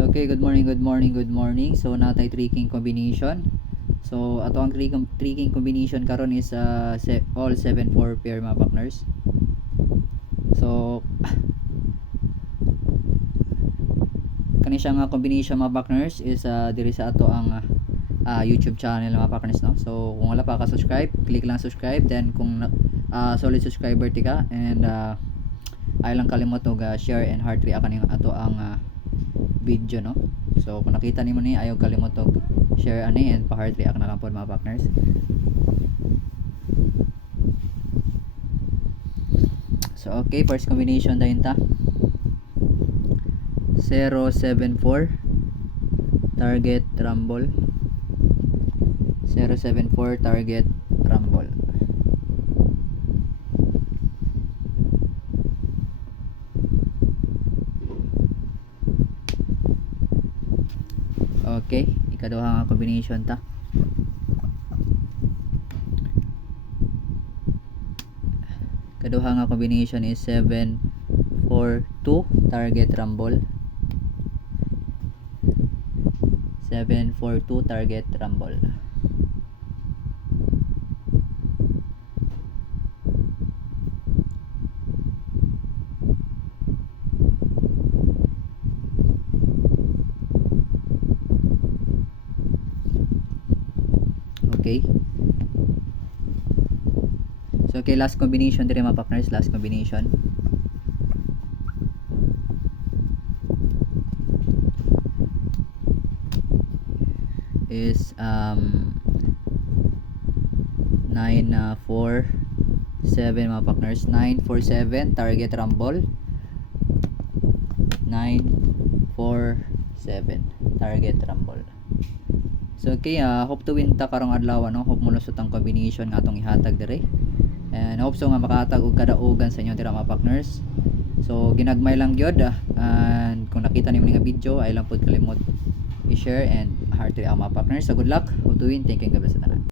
So okay, good morning. So natay tricking combination. So ato ang tricking combination karon is all 7-4 pair mga partners. So kani siya nga combination mga partners is diri sa ato ang YouTube channel mga partners, no. So kung wala pa ka subscribe, click lang subscribe, then kung solid subscriber ti ka, and ay lang kalimot og share and heart react kaning ato ang video, no. So kung nakita nimo ni ayaw kalimot og share ani and pa heart react na lang pod mga partners. So okay, first combination dayon ta. 074 target rumble. 074 target rumble. Okay, ikaduha nga combination ta. Kaduha nga combination is 742 target rumble. 742 target rumble. Okay. So okay, last combination dire mga partners, last combination. Is 947 mga partners. 947 target rumble. 947 target rumble. So okay, hope to win ta karong adlaw, no. Hope mo lusot ang combination nga atong ihatag dire. And hope so nga makahatag og kadaugan sa inyo tira mga partners. So ginagmay lang gyud, and kung nakita nimo nga video ay lang pud kalimot i-share and heart to mga partners. So good luck, hope to win. Thank you, God bless.